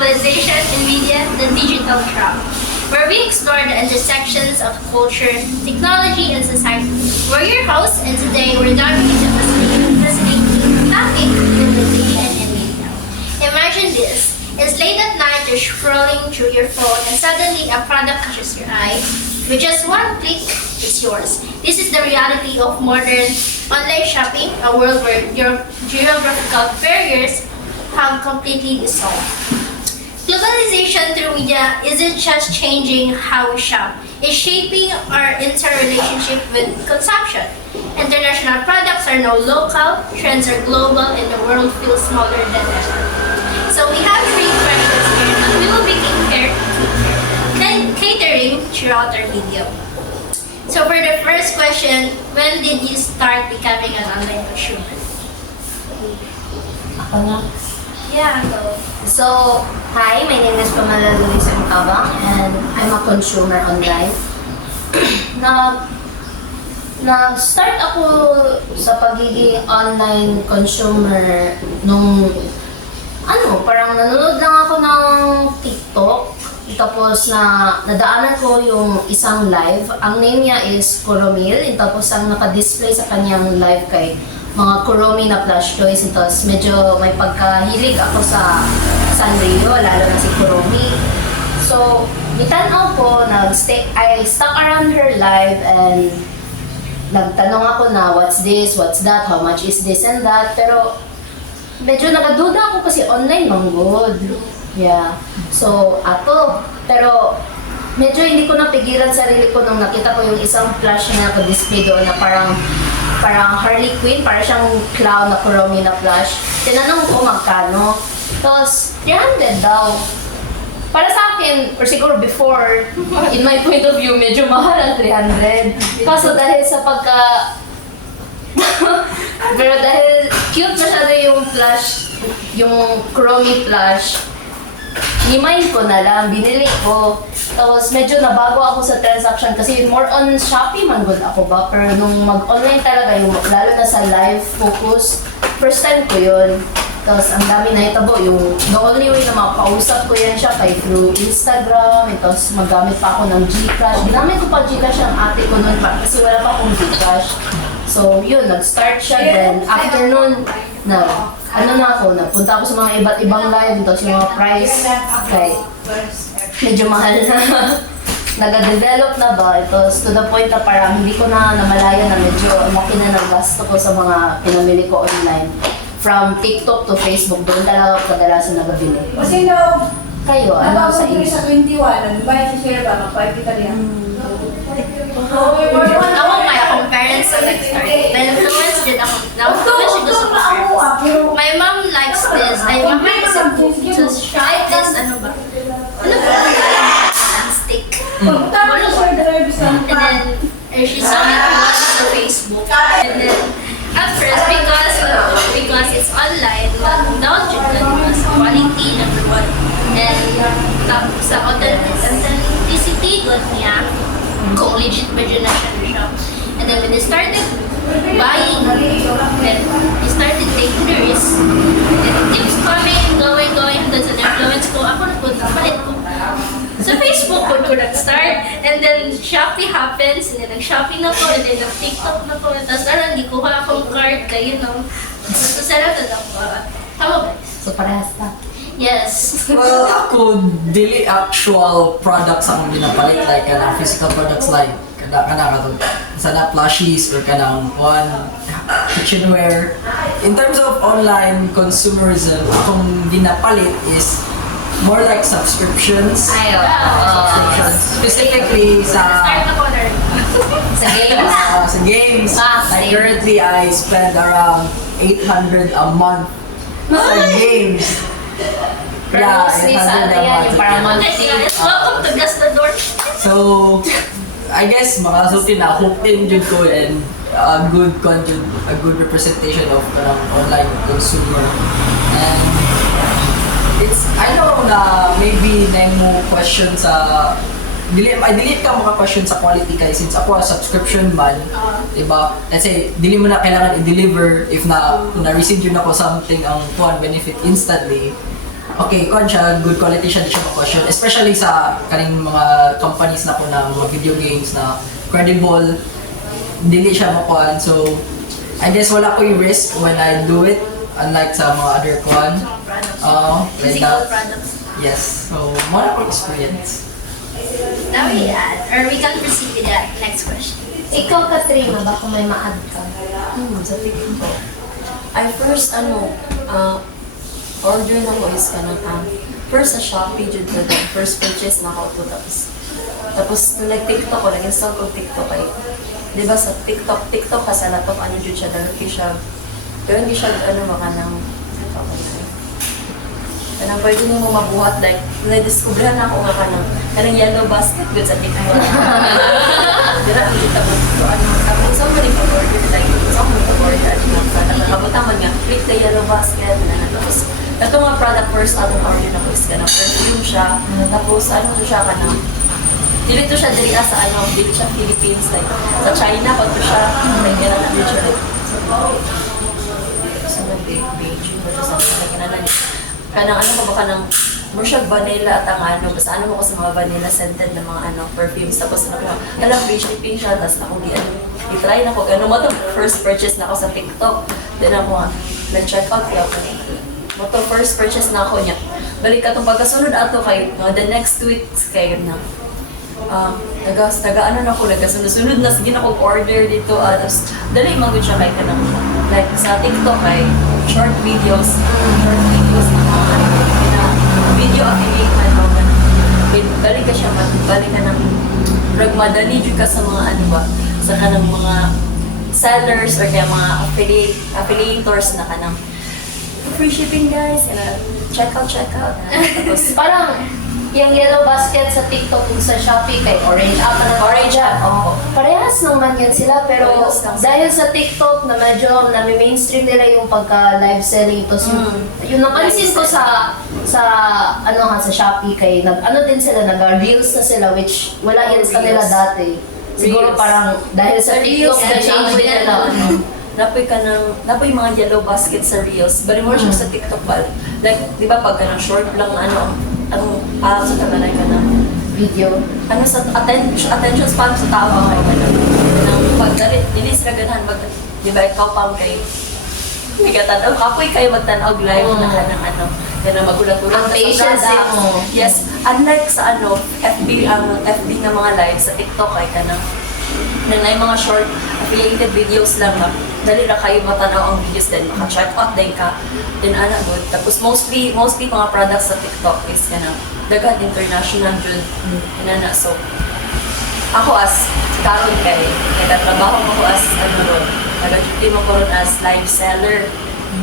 Globalization in Media, the Digital Trap, where we explore the intersections of culture, technology, and society. We're your hosts, and today we're diving into a fascinating topic, globalization in media. Imagine this. It's late at night, you're scrolling through your phone, and suddenly a product catches your eye. With just one click, it's yours. This is the reality of modern online shopping, a world where your geographical barriers have completely dissolved. Globalization through media isn't just changing how we shop, it's shaping our interrelationship with consumption. International products are now local, trends are global, and the world feels smaller than ever. So we have three questions here that we will be catering throughout our video. So for the first question, when did you start becoming an online consumer? Ako na. Yeah, go. So, hi, my name is Pamela Luis Mcabang and I'm a consumer online. Nag-start ako sa pagiging online consumer nung parang nanonood lang ako ng TikTok. Tapos nadaanan ko yung isang live. Ang name niya is Kuromil. Tapos ang naka-display sa kanyang live kay mga Kuromi na plush toys. Tapos medyo may pagkahilig ako sa Sanrio, lalo na si Kuromi. So, mitanaw ko, I stuck around her live and nagtanong ako na what's this, what's that, how much is this and that. Pero medyo nagaduda ako kasi online mang good. Yeah. So, pero medyo hindi ko napigilan sarili ko nung nakita ko yung isang plush na naka-display doon na parang Harley Quinn, parang siyang clown na Kuromi na plush. Tinanong ko magkano. Tapos, 300 daw. Para sa akin, or siguro before, in my point of view, medyo mahal ang 300. Kaso dahil sa pero dahil cute masyado yung plush, yung Kuromi plush, himay ko na lang, binili ko. Tapos medyo nabago ako sa transaction kasi more on Shopee man good ako ba. Pero nung mag-online talaga, yung, lalo na sa live focus, first time ko yun. Tapos ang dami na itabo, the only way na makausap ko yan siya kay through Instagram. Tapos magamit pa ako ng Gcash. Ginamit ko pa Gcash ng ate ko nun pa kasi wala pa akong Gcash. So yun, nag-start siya. Then after nun, napunta ako sa mga iba't ibang live. Tapos yung mga price, kay medyo mahal na. Nag-develop na ba? Tapos to the point na parang hindi ko na namalaya na medyo laki na ng gasto ko sa mga pinamili ko online. From TikTok to Facebook, doon talaga kadalasan nagabili. Kasi Kayo, ano sa inyo? sa 21, nagbayad si Sir ba? Magbayad kita niya. Ako kaya akong parents sa nag-start. Na-influence din ako. Na-influence din gusto ko first. My mom likes this. My mom likes to try this, ano ba? Ano ba? Stick. And then, she saw it once sa Facebook. And then, at first, because it's online, down sa quality, number one. And sa authenticity, good niya. Kung legit ba dyan na siya. And then when they started buying, then they started taking the risk. And it keeps coming, going, hanggang sa na-influence ko, ako nagpalit ko. Sa Facebook ko nag-start, and then Shopee happens, and then nag-Shopee na ko, and then nag-TikTok na ko, tapos hindi ko akong card, kayo no. So, sarap na ako. Tama ba? So parehas na. Yes. Well, ako, dili actual products akong ginapalit, like physical products like sana plushies or kitchenware. In terms of online consumerism, akong ginapalit is more like subscriptions. Specifically Start sa na corner. Sa games. sa games. Like currently, I spend around 800 a month sa games. Pero mostly sa ano yan, yung parang monthly. Welcome to Gas the Door. So, I guess makasulti na hooked in jud ko and a good content, a good representation of online consumer. And it's, I know na maybe na mo question sa delete ka mga question sa quality kay since ako a subscription man, diba? Let's say, dili mo na kailangan i-deliver if kung na-receive yun ako something ang kuhan benefit instantly. okay, kon siya, good quality siya, di siya ma-question. Especially sa kaning mga companies na po na mga video games na credible, dili siya makuhaan. So, I guess wala ko yung risk when I do it, unlike sa mga other kwan. Like Physical that. products. Yes, so wala ko experience. Now we add, or we can proceed with the next question. Ikaw, Katrina, baka may ma-add ka. Sa TikTok. I first, order na ko is first sa Shopee, jud ko din. First purchase na ko ito. Tapos, nung nag-TikTok ko, nag-install ko TikTok ay, di ba sa TikTok ka sa laptop, jud siya, dahil siya, pero hindi siya, maka ng, kanang pwede niyo mo mabuhat, like, na-discoveran na ako nga kanang yellow basket good sa TikTok. Dira ang kita ko, tapos sa mga nag-order, like, sa mga nag-order, nakabutang man nga, click the yellow basket, tapos, ito mga product first, atong order na ko is kanang perfume siya, tapos, siya kanang, dili to siya dili sa dili siya Philippines, like, sa China, kung to siya, like, gano'n na dili siya, like, sa Beijing, or sa mga kanang ba kanang mo siya vanilla at ang basta mo ko sa mga vanilla scented na mga perfumes, tapos alam free shipping siya, tapos ako i-try na ko mo to first purchase na ako sa TikTok, then ako nag-check out ko mo to first purchase na ako niya, balik ka tong pagkasunod ato kay the next 2 weeks kay na nagasunod-sunod na sige na kong order dito, tapos dali magod siya kay kanang like sa TikTok kay short videos na video affiliate man balik ka siya, balik ka ng madali jud ka sa mga sa kanang mga sellers or kaya mga affiliators na kanang free shipping guys, check out tapos Parang, yung yellow basket sa TikTok kung sa Shopee kay Orange App na Orange App, oo. Parehas naman yan sila, pero Parehas lang sila. dahil sa TikTok na medyo nami-mainstream nila yung pagka-live selling. Tapos yung napansin ko sa sa Shopee kay din sila, nag-reels na sila, which wala yan sa kanila dati. Siguro Reels. parang dahil sa TikTok Reels, na-change yeah. nila. napoy mga yellow basket sa Reels, bali mo siya sa TikTok ba? Like, di ba pag short lang sa tagalay ka na Video. sa attention span sa tao kay nang pagdalit ilis ka ganahan di ba ikaw pang kay may katanaw kapoy kayo magtanaw live na kanang kanang magulat-gulat Ang patience mo. yes, unlike sa FB na mga live sa TikTok ay kanang na mga short affiliated videos lang dali na kayo matanaw ang videos din, maka-check out din ka din good. Tapos mostly mga products sa TikTok is dagat international jud so ako as karon kay nagtatrabaho ko as nag-duty mo ko ron as live seller.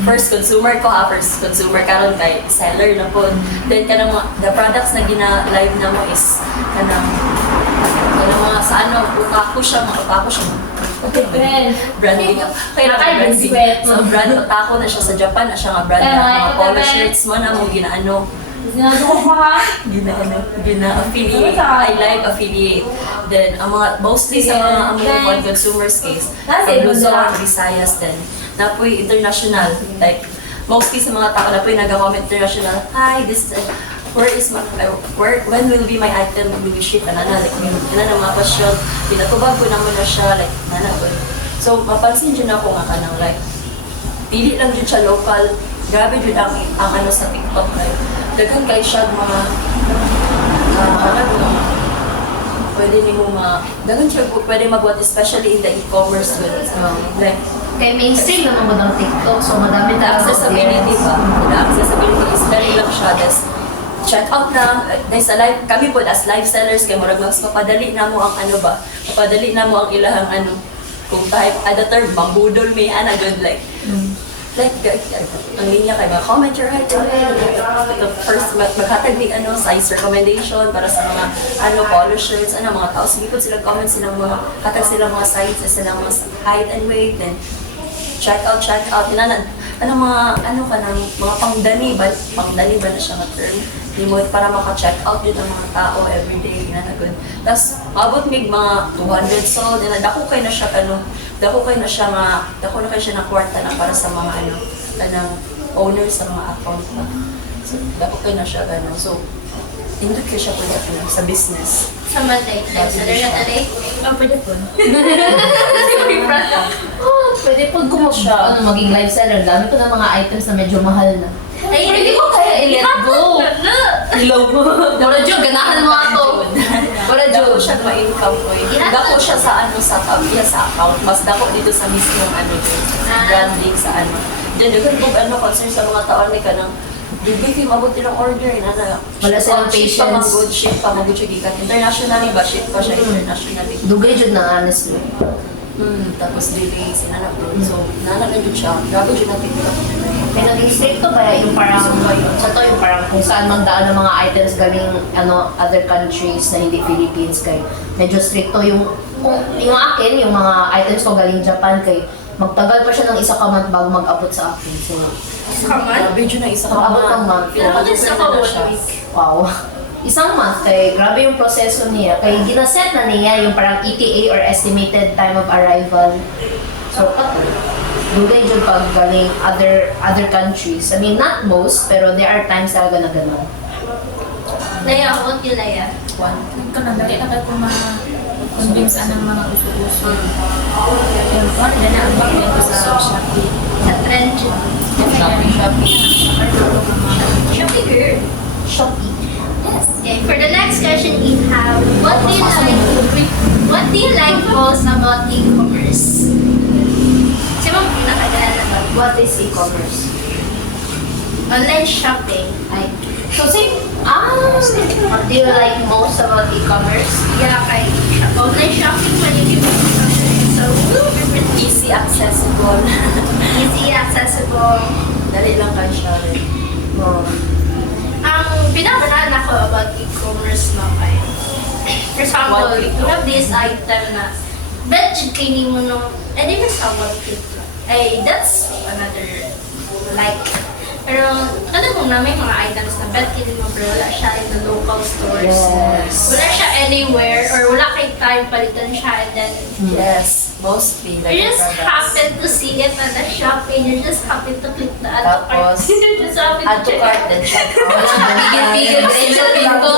First consumer karon kay seller na po. Then kanang the products na gina-live na mo is kanang mga sa otaku siya. Branding. Kaya branding. So brand otaku na siya sa Japan, na siya nga brand na mga polo shirts mo na mo ginaano. Gina-affiliate. I live affiliate. Then ang mga mostly sa mga consumers case, ang Luzon, Visayas din. Napoy international, like mostly sa mga tao napoy nag-comment international, hi, this when will be my item will be shipped na like mga question, pinatubag ko naman na siya like so mapansin dyan ako nga kanang like dili lang dyan siya local, grabe dyan ang sa TikTok like daghan kay siya mga pwede pwede magbuhat especially in the e-commerce like Kay mainstream naman mo ng TikTok, so madami the na accessibility ba? The accessibility is very lang siya. Check out na, dahil sa live, kami po as live sellers, kaya marag mas mapadali na mo ang mapadali na mo ang ilahang kung type, the term, mambudol may good like, ang linya kay comment your item, first, maghatag ni size recommendation para sa mga polo shirts, mga tao, sige po sila comment silang mga, hatag sila mga sizes, silang mga height and weight, then, check out, mga pangdani ba na siya nga term, para maka-check out yun ang mga tao everyday, good. Tapos, abot mig mga 200 sold, dako kayo na siya na kwarta na para sa mga owners sa mga account. So, dapat kayo na siya gano'n. So, hindi kayo siya pwede sa business. Sa Malay. Sa Rinatali. Oh, pwede po. Pwede pag maging live seller, dami ko ng mga items na medyo mahal na. Ay, Pwede mo kaya i-let go. Ilaw mo. Para Jo, ganahan mo ato. Para Dako Jo. siya ma-income ko eh. Dako siya sa sa account. Mas dako dito sa mismong branding sa Diyan, daghan kung concern sa mga tao ni ka ng Bigay kayo mabuti ng order na Wala silang ship pa patience. mag-good, ship pa mag-good siya gikan. Internationally ba? Ship pa siya internationally. Dugay jud na honestly. Tapos delay, sinanap-load. So, nananagod siya. Grabe dyan natin ito. May naging stricto ba yung parang, sa to yung parang kung saan mang daan ng mga items galing other countries na hindi Philippines kay medyo stricto yung akin, yung mga items ko galing Japan kay magtagal pa siya ng isa ka month bago mag-abot sa akin. So, Grabe dyan na isa ka Abot ng month. Isa ka 1 week. wow. Isang month kay grabe yung proseso niya. Kay ginaset na niya yung parang ETA or estimated time of arrival. So, pato. Dugay dyan pag galing other countries. I mean, not most, pero there are times talaga na gano'n. Laya, what you Laya? Ito na, dali na kayo kung ma-convince ng mga uso-uso. Yung order na ang bakit ko sa Shopee. Sa trend. Shopee girl. Shopee. Yes. Okay, for the next question we have, what do you like most about e-commerce? Si Ma'am pinakagalan na What is e-commerce? online shopping. So, what do you like most about e-commerce? Yeah, kay online shopping maliliit mo. So, Easy accessible. easy, accessible. Dali lang kayo siya rin. Ang binabanaan ako about e-commerce na kayo. For example, What? you have this item na budget kayo mo nung, di ba sa 150? Ay, that's another like. Pero, alam mo na may mga items na bet kayo mo pero wala siya in the local stores. Yes. Wala siya anywhere or wala kay time palitan siya and then Yes, mostly. you just products. happen to see it on the shop and you just happen to click the add to cart. Tapos, You just happen Add to check cart, it. then check Pigil-pigil din sa pinto.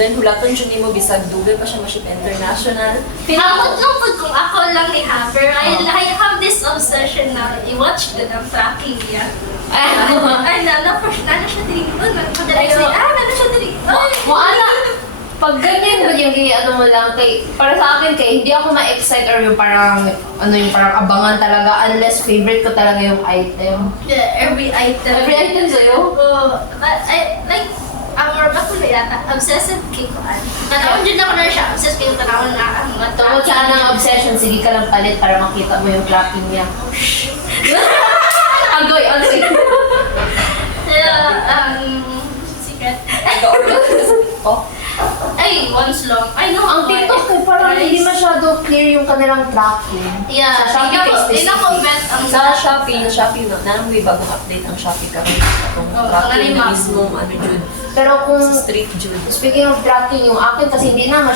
Then hulaton siya mo bisag dugay pa siya ma-ship international. Pinamot lang po kung ako lang ni ha, pero I have this obsession na i-watch din ang tracking niya. Ay, nana siya dito. Nagpadala siya dito. Pag ganyan mo yung ano mo lang kay para sa akin kay hindi ako ma-excite or yung parang yung parang abangan talaga unless favorite ko talaga yung item. Yeah, every item. Every item sa'yo? But I like more ba ko na yata, obsessive kay ko an. Tanawon din ako na siya, obsessed kay ko tanawon na ang mga Tungkol sa ng obsession, sige ka lang palit para makita mo yung tracking niya. Agoy. Secret. Oh, Ay, once long. I know. Ang TikTok eh, parang hindi masyado clear yung kanilang tracking. Yeah, Sa Shopee hindi na ko bet ang sa Shopee na may bagong update ang Shopee kami. Itong tracking ang na map. mismo, Jud. Pero kung Sa street Jud. speaking of tracking, yung akin kasi hindi na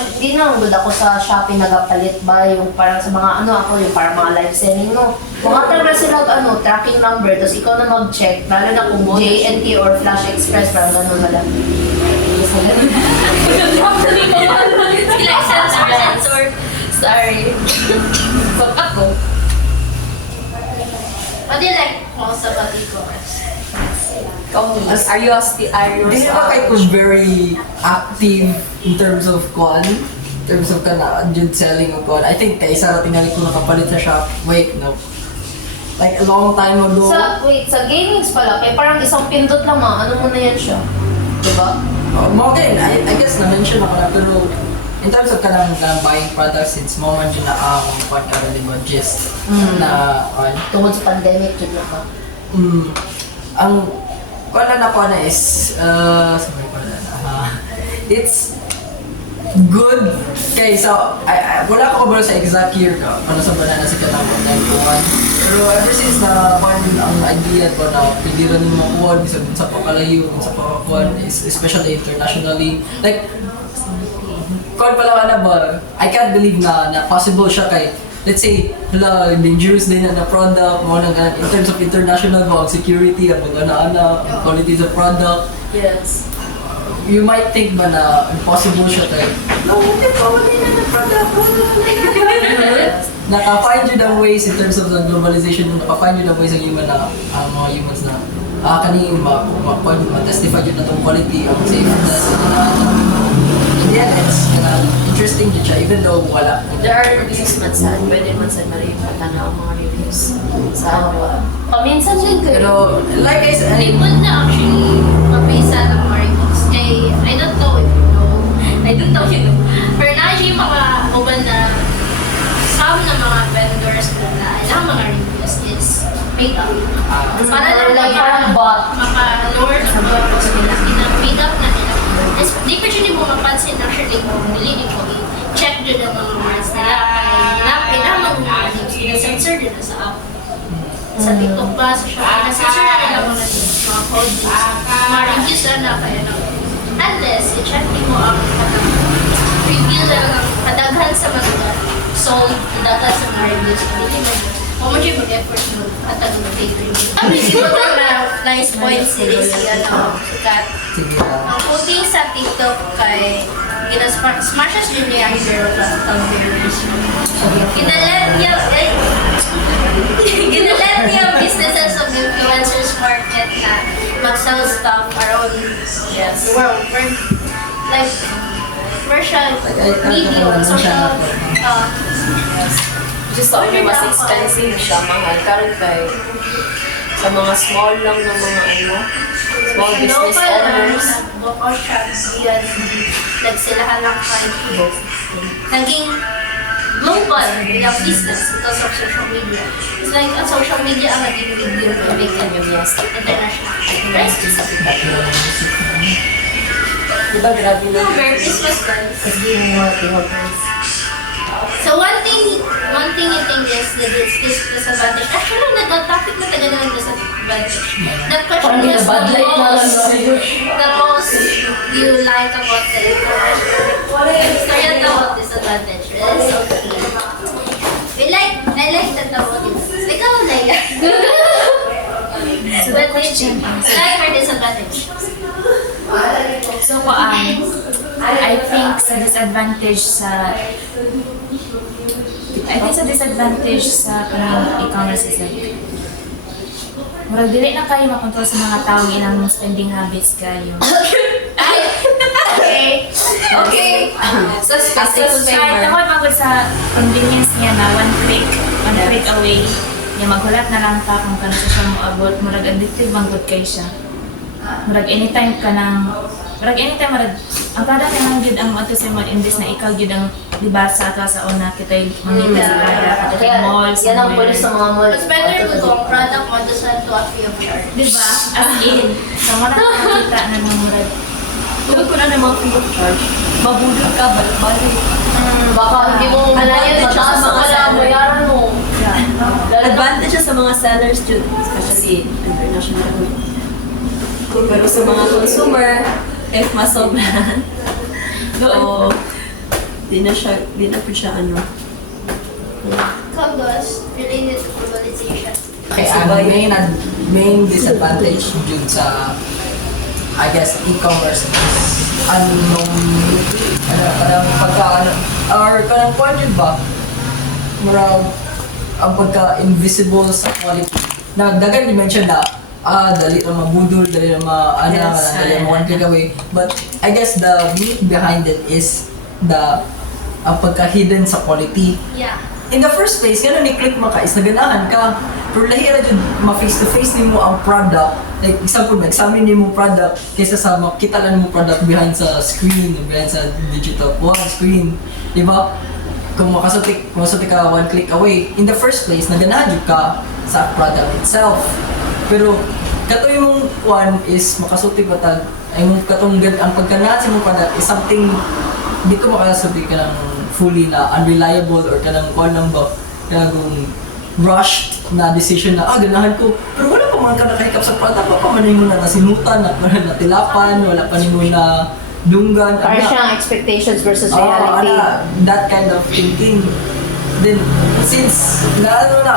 good ako sa Shopee nagapalit ba yung parang sa mga yung parang mga live selling no. Kung talaga sila tracking number, tapos ikaw na mag-check, lalo na kung JNT or Flash Express, parang ganun wala. Sila sensor. Sorry. But ako, What do you like most about e-commerce? Are you Hindi ba kayo ko very active in terms of dun selling of con? I think kaisa na tingali ko nakapalit sa shop. Wait, no. Like a long time ago. sa gamings pala, kaya parang isang pindot lang ano mo na yan siya. Diba? More din, I guess na-mention ako na, pero in terms of kanang buying products, since moment yun na ang gist na Tungkol sa pandemic, yun na ka. ang wala na ko na is sorry ko na it's good kay so wala ko kabalo sa exact year ka ano sa banana sa kanang online kuhan pero ever since na ang idea ko na pwede rin yung makuha bisag sa pakalayo sa pakakuhan especially internationally like kung pala na ba I can't believe na possible siya kay let's say, dangerous din na product, mo in terms of international security, ang mga qualities of product, Yes. You might think ba na impossible siya tayo. No, hindi pa, wala na na product. Naka-find you the ways in terms of the globalization, naka-find you the ways ang human na, ang mga humans na, kaning ma-testify yun na itong quality, ang safeness, yeah, it's interesting din siya, even though wala. There are reviews man sa, pwede man sa Marie patanaw ang mga reviews sa ano. Paminsan din kayo. Pero, like I said, They would na actually mabisa ng mga reviews. Kay, I don't know if you know. I don't know if you know. Pero na yung mga uban na some na mga vendors na ilang mga reviews is paid up. Para lang Like, parang bot. maka-lure ng mga post nila. Paid up na nila. Di pa siya mo mapansin actually kung nilini ko check din ang mga words nila. Kaya mga reviews nila. Censor din na sa app. Sa TikTok ba, sa Shopee, nasensor na nila mga code news. Mga reviews na kaya na. Unless, i-check mo ang review na lang kadaghan sa mga sold, kadaghan sa mga reviews. Hindi mo mo siya mag-effort mo at mag-take review. Ang review na nice point sila sikat. sige Ang puting sa TikTok kay smashes din niya ang girl na Tumblr's. Ginalet niya ang businesses of influencers market na mag-sell stuff around the world. Like, commercial, medium, social, Just sa una mas expensive siya, mahal. Karon kay sa mga small lang ng mga small business owners. Local shops, yan. Nagsilahan lang kayo. Naging global bilang business because of social media. It's like a social media ang naging video to make it international. Price is a Diba grabe na? Merry Christmas, guys. It's giving more people. So one thing you think is that it's this disadvantage. Actually, nag-topic na taga ng disadvantage. That question Parang is Bud Light na lang, no? the most you like about the story about disadvantage. It's okay. I like that about it. Ikaw, Leia. So the question is, Like her disadvantage. so I think sa disadvantage sa kanang e-commerce is like murag dili na kayo makontrol sa mga tao ilang spending habits kayo. Okay. Sa Kahit ako pagod sa convenience niya na one click away, niya maghulat na lang ta kung kano siya moabot, murag addictive manggod kay siya. Murag anytime ang product na lang yun ang ato sa mga imbis na ikaw yun ang diba sa ato sa una kita'y mangita sa kaya kata'y malls. Yan ang pwede sa mga mall. It's better kung product mo to send to a free of charge. Diba? As in, sa mga nakakita na ng murag. Tugod ko na ng mga free of charge. Mabudol ka, balik-balik. Baka hindi mo malayan Advantage mataas sa sa mga wala, sellers. bayaran mo. Advantage siya sa mga sellers dun, especially international. Pero sa mga consumer, if masobran, so, di na po siya ano. Cogos related to globalization. okay, ang main disadvantage dun sa, I guess, e-commerce is unknown, parang or parang point yun ba, marang, ang pagka-invisible sa quality. Na, dagan dimension na, dali na mabudol, dali na Yes, dali na one click away. But I guess the meat behind it is the pagka-hidden sa quality. Yeah. In the first place, ganun ni-click mo ka is naganahan ka. Pero lahira dyan, ma-face-to-face ni mo ang product. Like, example, examine ni mo product kaysa sa makita lang mo product behind sa screen, behind sa digital screen. Diba? Kung makasutik ka one click away, in the first place, naganahan dyan ka sa product itself. Pero, kato yung one is makasutik ba tag, ay mong katunggan, ang pagkanahan sa mong product is something, di ko makasutik ka ng fully na unreliable or ka ng kung lang ba, kung rushed na decision na, ganahan ko. Pero wala pa man ka nakahikap sa product, pa man mo na nasinutan, natilapan, wala pa mo na dunggan. Parang siyang expectations versus Oo, reality. that kind of thinking. Then, since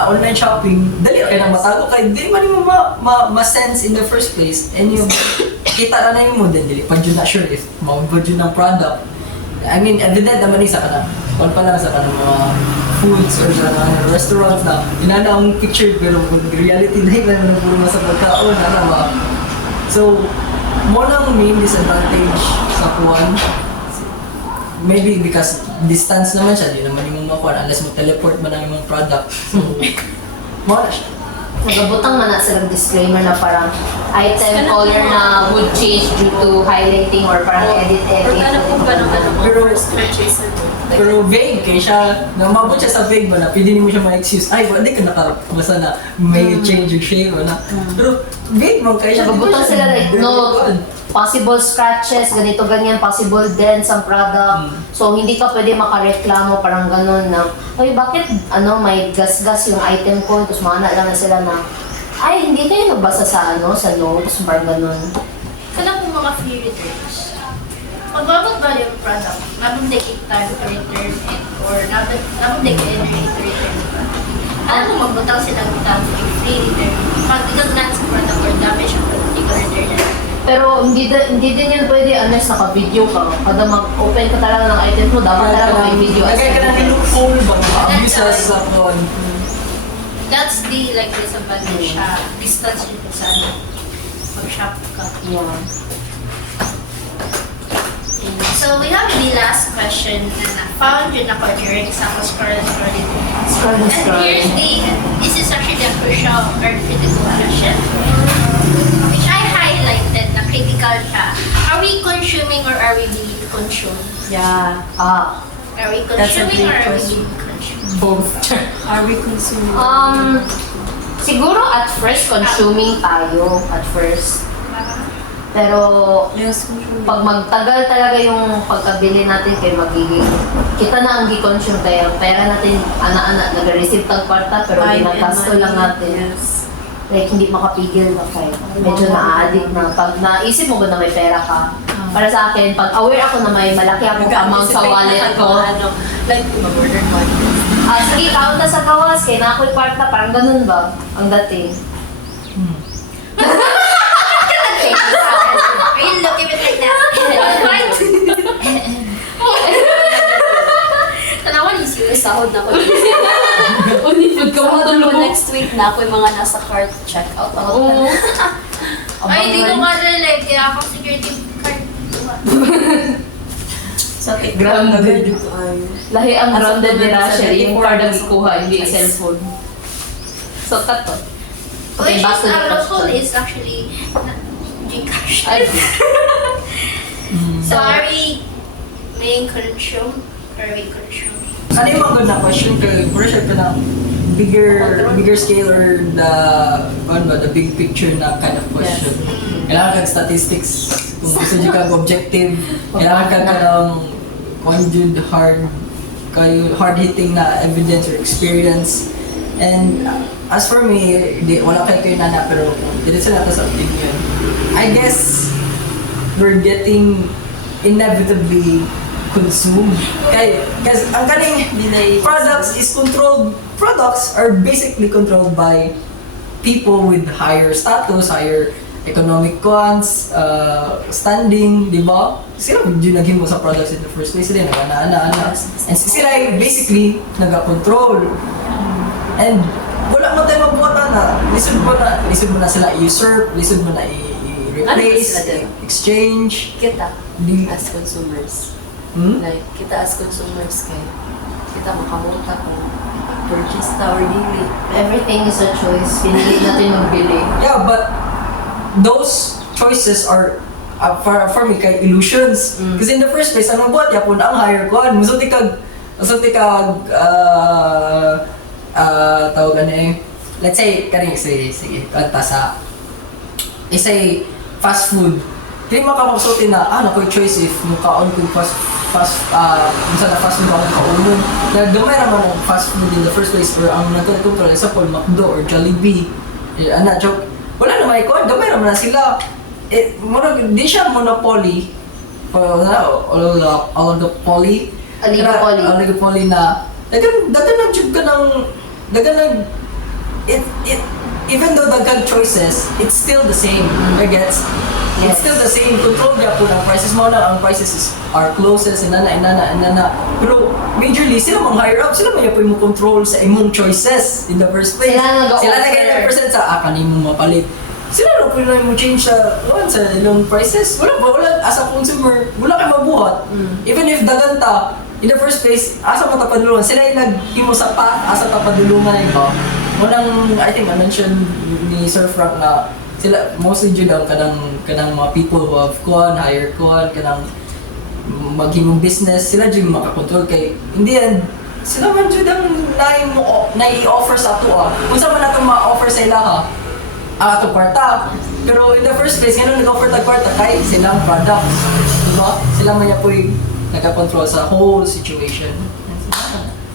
online shopping, dali ka na matago kay di man mo ma-sense in the first place any of makita na yung mo, then dili pa dyan na sure if maubod yun ang product. I mean, evident naman sa kanang, kung pa lang sa kanang mga foods or sa mga restaurants na inana ang picture pero kung reality na yun na puro sa pagkaon, ano ba? So, mo nang main disadvantage sa kuwan, maybe because distance naman siya, di naman yung makuha unless mo teleport man ang imong product. So, mo na siya. Nagabutang man na silang disclaimer na parang item color na would change due to highlighting or parang edit. Or ano kung gano'n Pero- first purchase mo. Like, Pero vague kaya siya, namabot siya sa vague ba na pwede mo siya ma-excuse, ay, hindi ka nakabasa na may change yung shape ba na. Pero vague mo kaya siya. Nagabutang sila like, no, possible scratches, ganito, ganyan, possible dents ang product. So, hindi ka pwede makareklamo, parang ganun na, ay, bakit, may gas-gas yung item ko, tapos mana lang na sila na, ay, hindi kayo nagbasa sa, sa notes, parang ganun. Kailan po mga free returns? Magbabot ba yung product? Nabang day it time to return it or nabang day energy to return it? Alam mo magbutang silang utang yung free return. Pag igagnan sa product or damage ang product, i-return it. Pero hindi din yan pwede unless naka-video ka. Kada mag-open ka talaga ng item mo, dapat talaga may video. Lagay ka na ng loophole ba? Abuse sa phone. That's the like disadvantage siya. Distance yun sa mag-shop ka. Yeah. So we have the last question na na-found yun ako during sa scroll. This is actually a crucial or critical question, which I highlighted na critical siya. Are we consuming or are we being consumed? yeah. Ah. Are we That's a consuming big or are we question. being consumed? Both. Are we consuming? Siguro at first consuming tayo at first. Pero Yes, consuming. pag magtagal talaga yung pagkabili natin kay magiging kita na ang gi-consume kaya pera natin ana-ana nag-receive tag kwarta pero Time and ginagasto money. lang natin. Yes. Like hindi makapigil na kaya medyo na-addict na pag naisip mo ba na may pera ka. Para sa akin, pag aware ako na may malaki akong amount sa wallet ko, Like, mag-order mo. sige, count na sa kawas, kaya na ako'y kwarta, parang ganun ba? Ang dating. Are you looking at it like that? Right? Tanawan yung serious. Sahod na ko. Unipod Sahod na ko next week na ako yung mga nasa cart checkout. Oo. Ay, di ko ma-relate. Kaya ako security card. Sa TikTok. Grounded. Lahi ang As of grounded ni the Rachel, yung 74 card ang days. ikuha, hindi yung cellphone. So, cut to. Okay, Which back is to the our local question. is actually Gcash. Ay, So are we being consumed? Are we consuming? Ano yung mga good na question kay pressure ka na bigger scale or the big picture na kind of question. Kailangan kag statistics, kung gusto nyo kag objective, kailangan kag ng hard hitting na evidence or experience. And as for me, wala kayo nana pero dito sila sa opinion. I guess we're getting inevitably consumed. Kasi ang kaning products are basically controlled by people with higher status, higher economic standing, di ba? Sila yung naghimo sa products in the first place, sila nag-ana. And sila ay basically nag-control. And wala mo tayo mabuhatan na lisod mo na sila i-usurp, lisod mo na i-replace, exchange. Kita, Di- as consumers. Hmm? Like, kita as consumers kayo. Kita makamuta kung purchase ta or dili. everything is a choice. Pinili natin magbili. Yeah, but those choices are for me kay illusions. Kasi in the first place, ang mabuhat yapon ang higher kuan. Musulti kag tawagan eh. Let's say sige kanta sa say fast food. Di makapagsulti na nakoy choice if mukaon ko fast minsan na fast food ako kaunon. Gamay naman ang fast food in the first place or ang nagkontrol example McDo or Jollibee. Joke. Wala naman ikaw, gamay naman na sila. Di siya monopoly. Oligopoly. Oligopoly na dagan na jud ka ng it even though daghan choices, it's still the same. I guess. It's still the same. Control niya po ng prices mo lang. Ang prices are closest, inana. Pero majorly, sila mga higher up, sila may mo control sa imong choices in the first place. Sila nag-offer. Sila nag-10% sa kanimo mapalit. Sila lang po na mo change sa ilang prices. Wala. As a consumer, wala kayo mabuhat. Even if dagan ta, in the first place, asa mo tapadulungan? Sila yung naghimo sa asa tapadulungan ba? Unang, I think, I-mention ni Sir Frank na sila, mostly dyan ang kanang mga people who have higher kanang maghimong business, sila dyan makakontrol kay, hindi yan, sila man dyan ang nai-offer sa ato Kung saan man natin ma-offer sa ila ato kwarta. Pero in the first place, ganun nag-offer tag kwarta kay silang products. Diba? Sila man yan po yung nagka-control sa whole situation.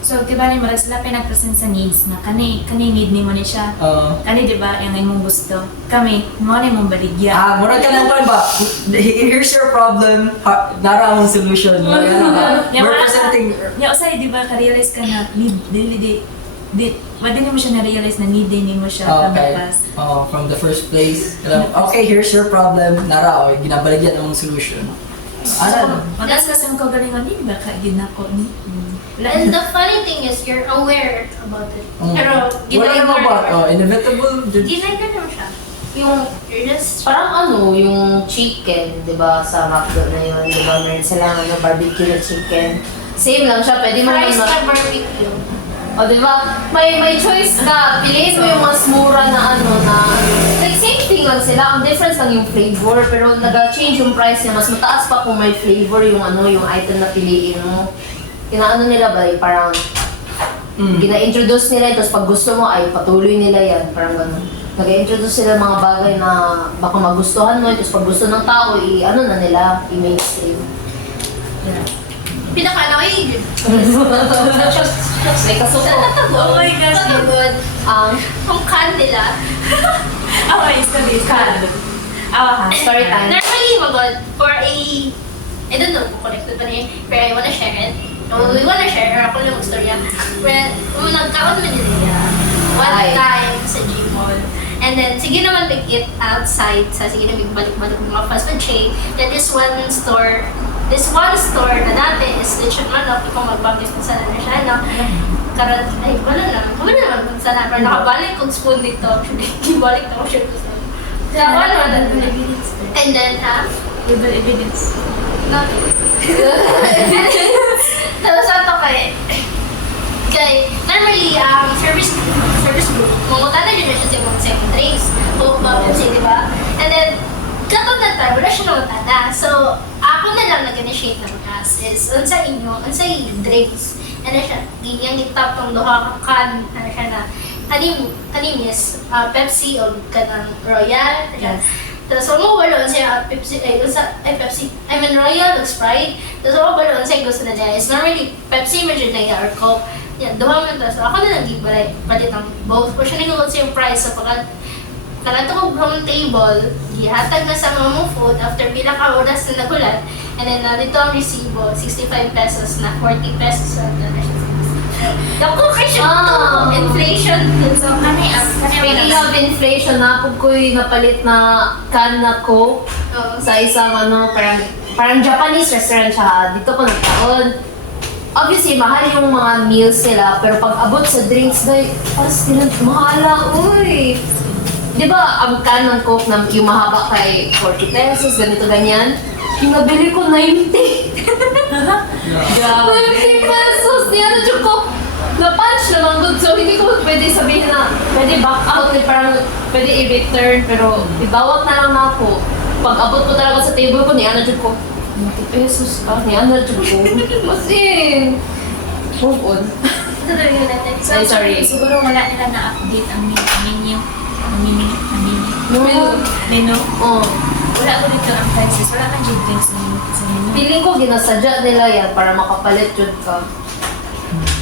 So, di ba, marag sila pinag-present sa needs na kani need ni mo ni siya. Kani, di ba, yung imong gusto. Kami, mo na imong baligya. Murag ka lang ba? Here's your problem, nara among solution. We're presenting. Usay, di ba, ka-realize ka na Wadi mo siya na-realize na need din mo siya pamapas. From the first place. Okay, here's your problem, nara, ginabaligyan among solution. Magas kasi mo kagalingan, di ba, ginako ni? And the funny thing is, you're aware about it. Pero, wala naman ba? Inevitable. ginay na naman siya. You're just... Parang yung chicken, di ba, sa McDo na yun, di ba, meron silang barbecue na chicken. Same lang siya, pwede mo Fries naman. na barbecue. O, di ba, may choice ka, piliin mo yung mas mura na like same thing lang sila, ang difference lang yung flavor, pero nag-change yung price niya, mas mataas pa kung may flavor yung yung item na piliin mo. Kinaano nila ba, parang gina-introduce nila, tapos pag gusto mo ay patuloy nila yan, parang gano'n. Nag-introduce sila mga bagay na baka magustuhan mo, tapos pag gusto ng tao, na nila, i-mainstream. Pinaka-annoying yun. May kasuko. Oh my gosh, good. Kung can nila. Okay, story. Story time. Normally, magod, for I don't know kung connected pa rin, pero I wanna share it. We wanna share, or ako lang mag-storya. When nagkaon man nila, one time sa Gmall. And then, sige naman big-eat outside sige na balik-balik mga fast food chain. Then this one store na dati is lechon manok, ikaw mag-baptist kung saan na siya, no? Karat, wala naman kung saan na. Pero nakabalik kong spoon dito. Gibalik na ko siya kung saan. Kaya wala naman. And then, Evidence. nothing. Tapos ato kay normally service group mangutan na yun siya sa mga second drinks o Pepsi, di ba? And then katong na time wala siya nangutada, so ako na lang nag-initiate ng class is unsa drinks, and then siya giyang itap tong duha ka can siya na kanim is Pepsi o kanang Royal. Tapos mo balon siya Pepsi, Royal, Sprite. Tapos mo balon siya gusto na niya is normally Pepsi medyo na or Coke. Yan, duha man to. So ako na nag-gibalay, palit ang both. Kung siya nag-ugot siya yung price, so pagkat kanato ko round table, gihatag na sa mga mo food after pila ka oras na nagulat. And then dito ang resibo, 65 pesos na 40 pesos na siya. Naku, kay siya inflation. So, kani Speaking of inflation, napog ko'y napalit na can na Coke sa isang parang Japanese restaurant siya. Dito ko nagtaon. Obviously, mahal yung mga meals nila, pero pag abot sa drinks, parang mahala, uy. Di ba, ang can ng Coke na yung mahaba kay 40 pesos, ganito, ganyan. Yung nabili ko, 90. 90 pesos! Niya na ko. Na-punch naman good. So, hindi ko pwede sabihin na pwede back out, parang pwede i-return, pero ibawat na lang na ako. Pag abot ko talaga sa table ko, niya na ko. 90 pesos ka, niya na ko. Masin! Move on. So, sorry. Siguro wala nila na-update ang menu. Menu. Oh. Wala ko dito ang prices. Wala kang drinks sa menu. Feeling ko ginasadya nila yan para makapalit yun ka.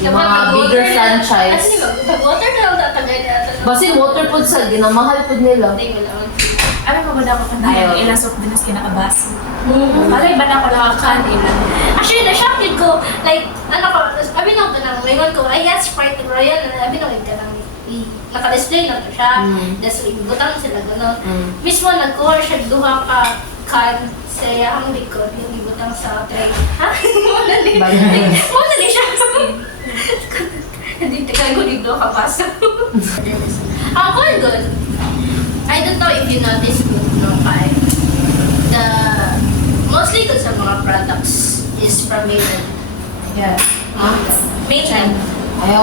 Yung mga bigger franchise. Water na lang tatagay na ito. Basin water po sa ginamahal po nila. Hindi, wala. Alam mo ba na ako Ayaw. kung ilang soft drinks kinakabasa? Malay ba na ako nakakakaan ilan? Actually, na-shock din ko. Like, sabi nung ka nang, mayroon ko, I had Sprite and Royal, sabi nung ka nang naka-display na to siya. Tapos butang sila gano'n. Mismo nagkuha siya duha ka can sa iyang likod, yung ibutang sa tray. Ha? Muna din siya. Hindi ka gulig duha ka paso. Ako good. I don't know if you notice no kay the mostly good sa mga products is from mainland. Yeah. Mainland. Ayo,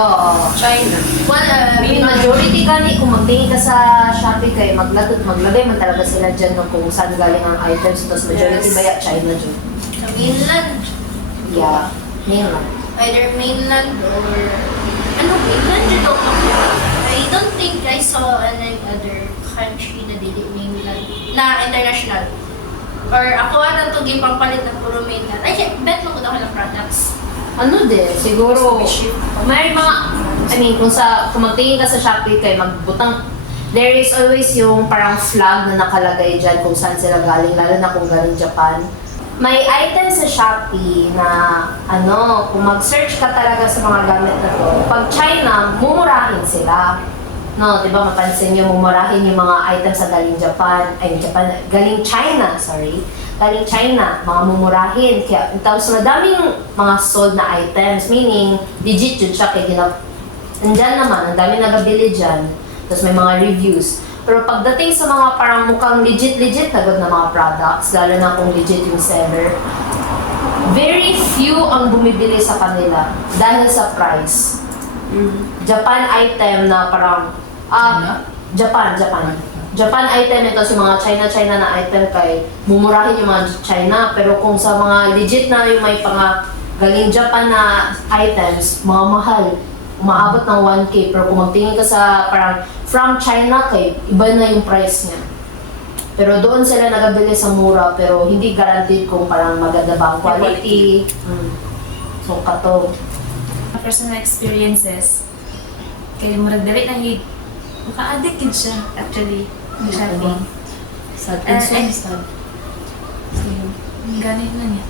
China. Well, may majority gani kung magtingin ka sa Shopee kay maglagay man talaga sila dyan no, kung saan galing ang items. Tapos majority baya China dyan. sa mainland. Yeah. Mainland. Either mainland or mainland dito. I don't think I saw any other country na dili mainland na international. Or ako na to gipampalit na puro mainland. I can't bet mo ko daw ng products. Ano din, siguro, may mga, kung magtingin ka sa Shopee kay magbutang, there is always yung parang flag na nakalagay dyan kung saan sila galing, lalo na kung galing Japan. May item sa Shopee na, kung mag-search ka talaga sa mga gamit na to, pag China, mumurahin sila. No, di ba mapansin nyo, mumurahin yung mga items sa galing galing China, galing China, mga mumurahin. Kaya, tapos madaming mga sold na items, meaning, legit yun siya, kaya nandyan naman, ang dami nagabili dyan. Tapos may mga reviews. Pero pagdating sa mga parang mukhang legit na good na mga products, lalo na kung legit yung seller, very few ang bumibili sa kanila dahil sa price. Japan item na parang, Japan item ito, sa mga China na item kay mumurahin yung mga China, pero kung sa mga legit na yung may galing Japan na items, mga mahal, umaabot ng 1K, pero kung magtingin ka sa parang from China kay iba na yung price niya. Pero doon sila nagabili sa mura, pero hindi guaranteed kung parang maganda ba ang quality. So kato. Personal experiences, kaya murag dali na maka-addict yun siya, actually, yung shopping. Sad. Sad. Ganit na niya.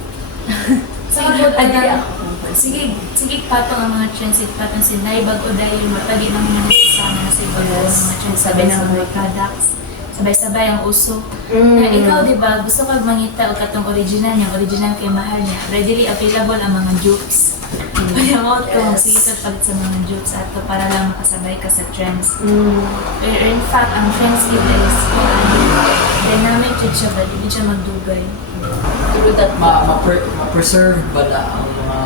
Sige, patong ang mga transit, patong si Naibag o dahil matagi ng mga nasasama na sa ibang mga transit, sabi ng mga products. Sabay-sabay ang uso. Na ikaw, di ba, gusto kag mangita o katong original kay mahal niya. Readily available ang mga dupes. Payamot ko, magsigisat palit sa mga dupes ato para lang makasabay ka sa trends. Pero in fact, ang trends dito is dynamic yun siya ba? Hindi siya magdugay. Through that, ma-preserve ba na ang mga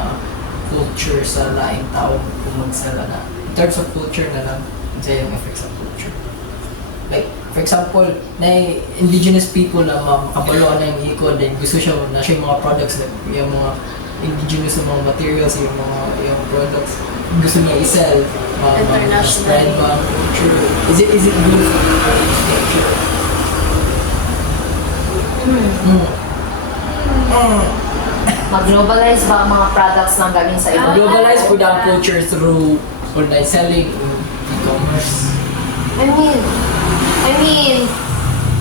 culture sa laing tao kung magsala na? In terms of culture na lang, sa yung effects of culture. Like, for example, na indigenous people na makabalo na yung ikon, then gusto siya na siya yung mga products, yung mga indigenous na mga materials, yung products, gusto niya i-sell, spread ba ang culture? Is it good for culture? Mag-globalize ba ang mga products na galing sa iba? Globalize po ang culture through online selling, e-commerce. I mean,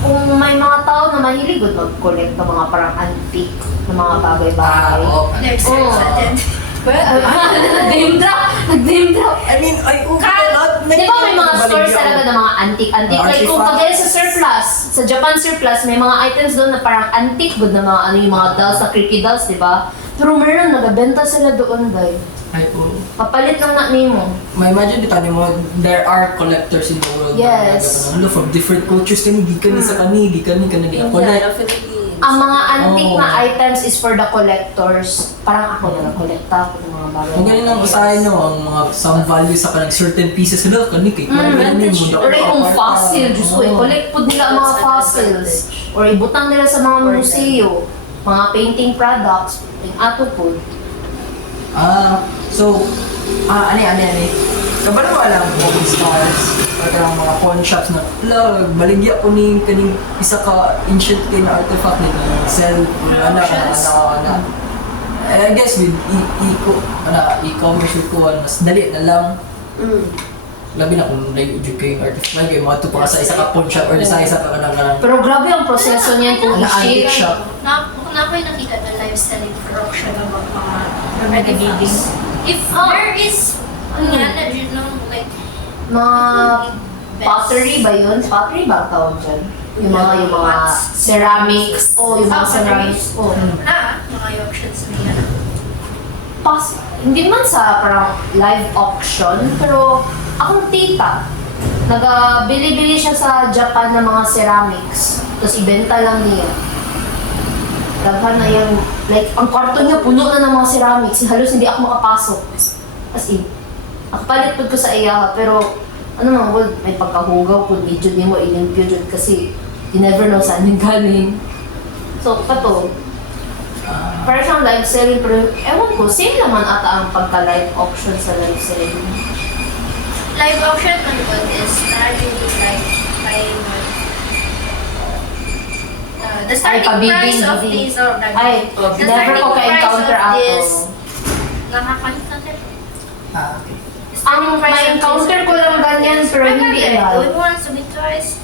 kung may mga tao na mahilig mag-collect ng mga parang antique na mga bagay-bagay. There's Nag-name drop. I mean, Di ba may mga stores talaga ng mga antique? Like kung pagdala sa surplus, sa Japan surplus, may mga items doon na parang antique good na mga yung mga dolls, na creepy dolls, di ba? Pero meron, nagabenta sila doon, guys. Ay, oh. Papalit ng na-name mo. Imagine dito mo, there are collectors in the world. Yes. Na from different cultures kani, di kani sa kani, di kani India, Philippines. Ang mga antique na items is for the collectors. Parang ako na kolekta ako ng mga bagay. Kung ganun ang usahin nyo, ang mga some value sa kanang certain pieces nila, kani kay Or yung fossil, Diyos ko, i-collect po nila ang mga fossils. Or ibutang nila sa mga museo. Mga painting products, yung ato po. Ani. Kabalo mo alam movie stars, parang mga pawn shops na, baligya ko ni kaning isa ka ancient kin na artifact ni sell ana. I guess with e-commerce with kuwan, mas dali na lang. Labi na kung na-educate kayo yung artifact, kayo mga tupa sa isa ka pawn shop or sa isa ka kanang Pero grabe ang proseso niyan kung antique i-share. shop. Kung na ako'y nakita na live selling for auction ng mga Nag-bidding. if there is, like, Mga pottery ba yun? Pottery ba ang tawag dyan? Yung mga ceramics. Yung mga ceramics. Mga auctions niya. Hindi man sa parang live auction, pero akong tita, nagbili-bili siya sa Japan ng mga ceramics. Tapos ibenta lang niya. Daghan na yung, like, ang kwarto niya puno na ng mga ceramics. Halos hindi ako makapasok. As in, nakapalit po ko sa iya, pero ano nang well, may pagkahugaw po, video niya mo, ilimpyo dyan kasi you never know saan yung galing. So, pato, parang siyang live selling, pero ewan ko, same naman ata ang pagka-live auction sa live selling. Live auction on good is actually like buying the starting price of these the never ko ka-encounter ato. Nakaka-encounter. Okay. Ang may encounter ko lang ganyan, pero hindi Going live. once, a bit twice.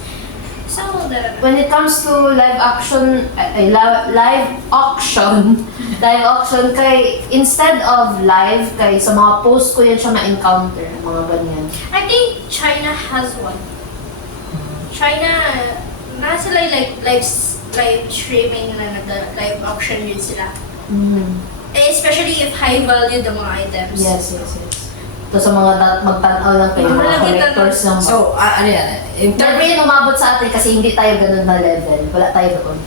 So the When it comes to live auction, live auction kay instead of live kay sa mga post ko yan siya ma-encounter mga ganyan. I think China has one. China, nasa like live streaming na live auction din sila. Especially if high value the mga items. Yes. To sa mga magtanaw lang kayo, mga collectors lang. So, ano yan? Never yun umabot sa atin kasi hindi tayo ganun na level. Wala tayo doon.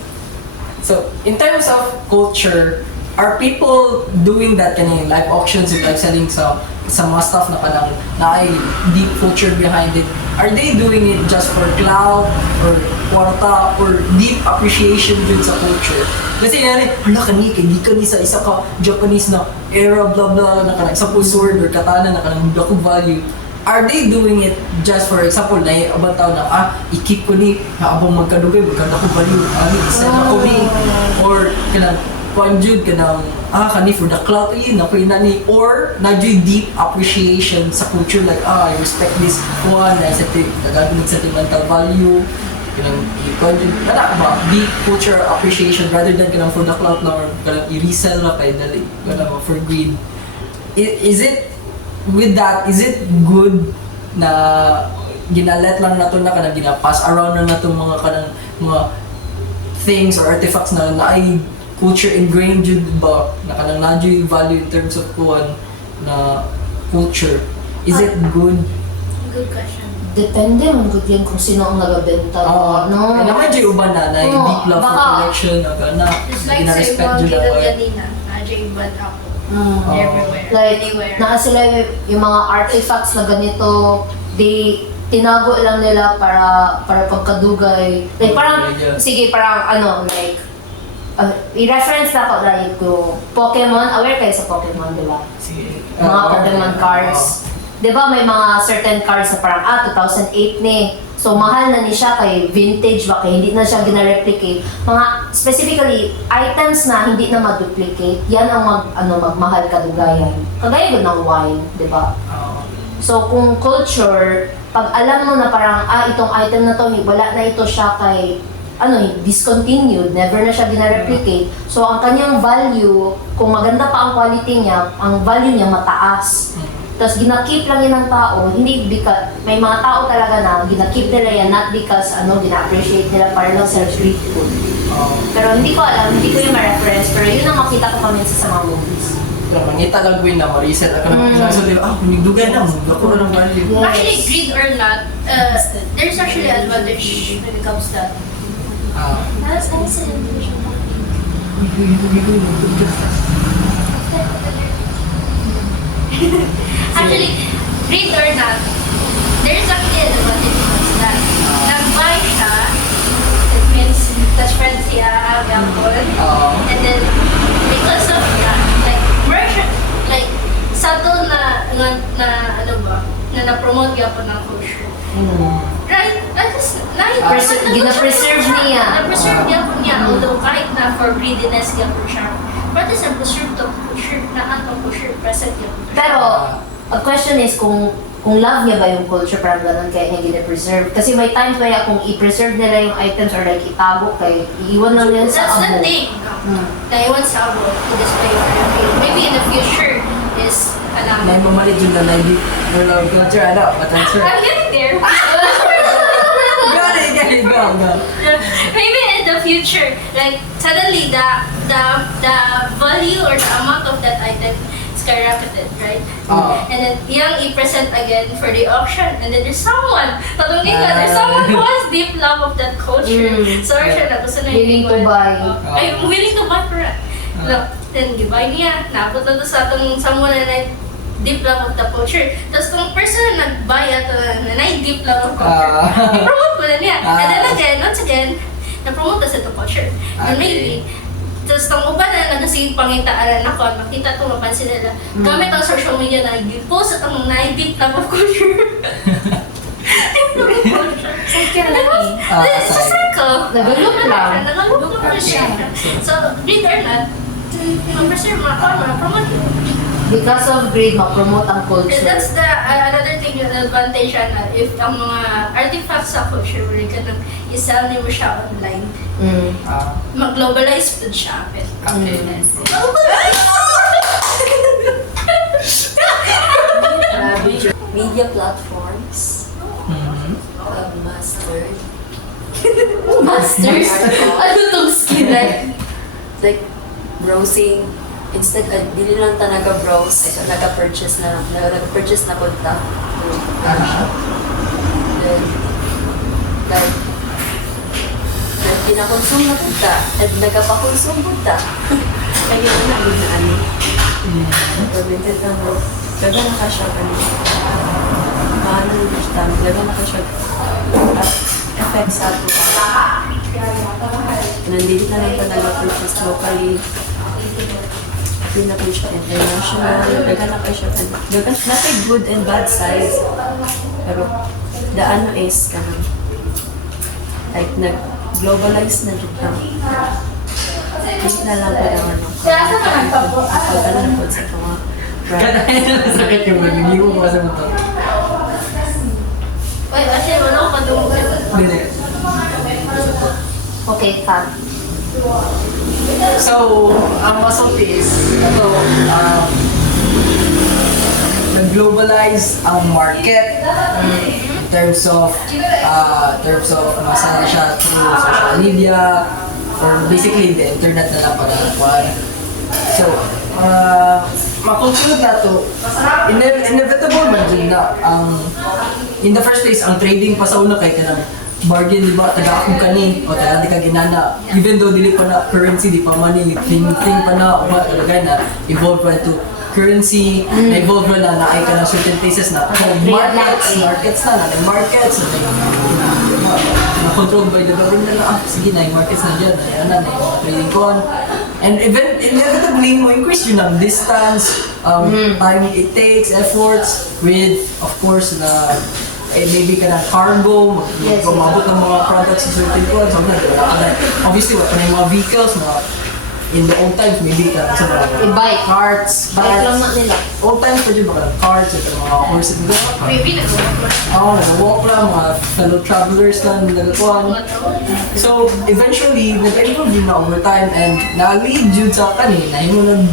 So, in terms of culture, are people doing that kanina live auctions and live selling sa mga stuff na parang na ay deep culture behind it? Are they doing it just for clout or kwarta or deep appreciation dun sa culture? Kasi yan hala kani kay di kani sa isa ka Japanese na era blah blah na kanang sa sword or katana na kanang daku value. Are they doing it just for example na abang tao na i-keep ko ni habang magkadugay magkadako value send ako ni or kanang conjugate kanang kani for the clout na ko ni or na deep appreciation sa culture like I respect this one na sa nagagawin sentimental value kanang i-conjugate kana ba deep culture appreciation rather than kanang for the clout na or kanang i-resell na kay dali kanang for greed. Is it with that, is it good na ginalet lang nato na kanang gina-pass around na natong mga kanang mga things or artifacts na ay culture ingrained jud ba na kanang nadyo value in terms of kuan na culture? Is it good? Good question. Depende man gud yan kung sino ang nagabenta. No? Naman jud uban na Oo, deep love for baka. collection na Just like sa gina-respect mga jud gilid ako. kanina, nadyo yung bad ako. Everywhere. Like, Anywhere. naa sila yung mga artifacts na ganito, tinago lang nila para pagkadugay. Like parang, sige parang like, i-reference na ko like yung Pokemon, aware kayo sa Pokemon, di ba? Sige. Mga Pokemon cards. Di ba may mga certain cards na parang 2008 ni. So mahal na ni siya kay vintage ba kay hindi na siya gina-replicate. Mga specifically items na hindi na ma-duplicate, yan ang magmahal kadugayan. Kagaya yun ng wine, di ba? So kung culture, pag alam mo na parang itong item na to, wala na ito siya kay discontinued, never na siya gina-replicate. So ang kanyang value, kung maganda pa ang quality niya, ang value niya mataas. Tapos gina-keep lang yan ng tao, hindi because, may mga tao talaga na gina-keep nila yan not because gina-appreciate nila para lang self-grateful. Pero hindi ko alam, hindi ko yung ma-reference, pero yun ang makita ko kami sa mga movies. Mangita lang ko yun na ma-reset ako ng so di ba, pinigdugay na, magdako ng value. Yes. Actually, greed or not, there's actually advantage when it comes to that. That's an individual. Actually, greed or not, there's actually an advantage to that. Nag-buy siya, it means touch friend siya, gambol, and then because of that, like, merchant, like, subtle na na-promote yapon ng culture. Right? Gina-preserve niya. Na-preserve yapon niya, although kahit na for greediness yapon siya. But it's a preserve to culture, na atong culture present yapon. Pero, ang question is kung love niya ba yung culture, parang ganun kaya niya gina-preserve. Kasi may times kaya kung i-preserve nila yung items or like itago kay iiwan lang yan sa That's abo. the thing. Naiwan sa abo to display for the field. Maybe in the future is May mamalit yun na lagi. Or love culture, ano? But I'm sure. I'm getting there. Sige, go. Maybe in the future, like suddenly the value or the amount of that item skyrocketed, right? And then yung i-present again for the auction, and then there's someone, there's someone who has deep love of that culture. So siya na gusto na Willing to buy. I'm willing to buy for it. Look, then gibay niya, naabot na to sa atong someone na deep love of the culture. Tapos kung person na nag-buy ato na deep love of culture, i-promote mo na niya. And then again, once again, na-promote na sa ito culture. And maybe, tapos itong uban na nagasing pangitaan ako, makita ito, mapansin nila. Gamit ang social media na i-post at ang deep love of culture. Deep love of culture. It's a circle. Nag-loop lang. Nag-loop lang siya. So, read or not, ma-preserve, ma-promote mo. Because of greed, ma-promote ang And culture. that's the another thing, yung advantage na if ang mga artifacts sa culture, where ka nang isell mo siya online, mag-globalize po siya. Media platforms have mastered Masters? Ano tong skill na? like browsing instead dili lang ta naga-browse nag-purchase na punta then like kinakonsume na punta at nagapa-consume punta kaya na ano pagmintin ka mo daga na ka siya paano yung time daga na ka siya effects sa ito nandito na lang ito nag-purchase locally hindi na po siya international daga na kayo siya daga na kayo good and bad sides pero the ano is like nag-globalize na dito hindi na lang po ang ano pag-ano na po sa mga Kaya sakit yung mga hindi mo sa mo to. Wait, actually, wala ko padung. Hindi. Okay, Fab. So, ang masulti is, ito, nag-globalize ang market in terms of masana siya through social media or basically the internet na lang para kuhaan. So, makonsulot na to, inevitable man din na in the first place, ang trading pa sa una kay kanang bargain, di ba? Taga-akong kani o taga di ka ginana. Even though dili pa na currency, di pa money, thing pa na, o ba, talaga na, evolve pa to currency, na-evolve na naay ka ng certain places na markets na controlled by the government na, sige na, yung markets na dyan, na yung mga trading ko. And inevitably, mo increase yun ang distance, time it takes, efforts, with, of course, na maybe ka na cargo, gumabot ng mga products sa certain points, obviously, wala pa na yung mga vehicles, in the old times, maybe ka sa mga I-bike. carts, Bike lang na nila. old times pa dyan baka carts, ito mga horses, Maybe nag-work. nag-walk lang, mga fellow travelers lang, nagkuhan. So, eventually, nag-improve yun na over time and na-lead yun sa kanina, yung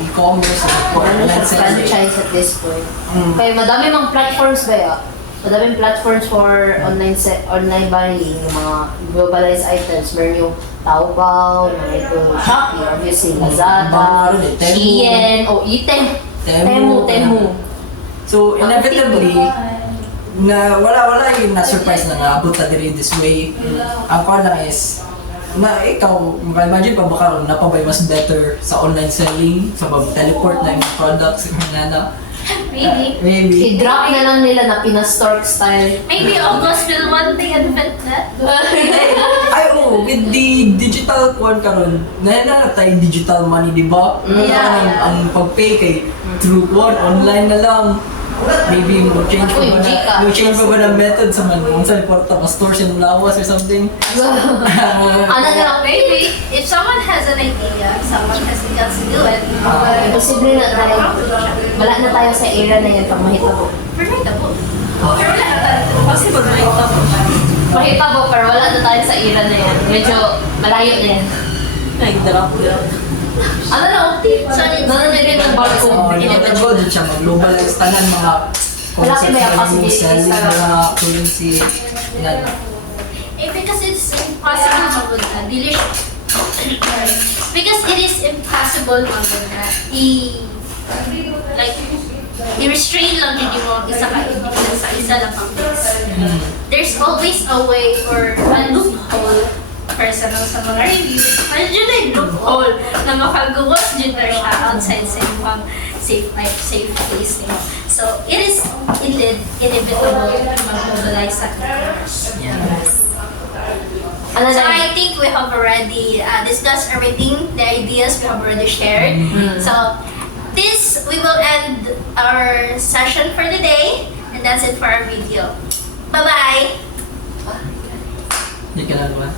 e-commerce, Ano siya, franchise at this point. Kaya madami mga platforms ba ya? Madaming platforms for online buying, yung mga globalized items. Meron yung Taobao, yung Shopee, obviously, Lazada, Shein, o Item, Temu. So, inevitably, na wala yung na-surprise na naabot na diri this way. Ang ko lang is, na ikaw, imagine pa baka napabay mas better sa online selling, sa teleport na yung products, na Maybe. I-drop na lang nila na Pinastork style. Maybe August will one day invent that. Ay, with the digital kuan karon, na tayo digital money, di ba? Ang pag-pay kay through kuan, online na lang. Maybe mo change pa ba ng method sa man kung saan porta stores yung lawas or something. Ano na lang, Maybe if someone has an idea, someone has the guts to do it. posible na tayo. Wala na tayo sa era na yan pag mahitabo. Relatable. Pero wala na tayo. possible na ito Mahitabo, pero wala na tayo sa era na yan. Medyo malayo na yan. nag-drop Ano na, nananagin ng barko. Inevitable din siya mag-globalize tanan mga Wala kayo ba yung concepts na possibility selling sa- mga currency. Yan. possible magod na dili siya. Because it is impossible magod na i-restrain lang din mo isa ka sa isa lang ang base. There's always a way or a loophole para sa mga reviews. Ano dyan na yung loophole na makagawas dyan na siya outside sa yung safe life, safe place nimo. So, it is indeed inevitable to mag-mobilize sa customers. Yes. So I think we have already discussed everything, the ideas we have already shared. So this, we will end our session for the day, and that's it for our video. Bye-bye! Hindi ka na naman.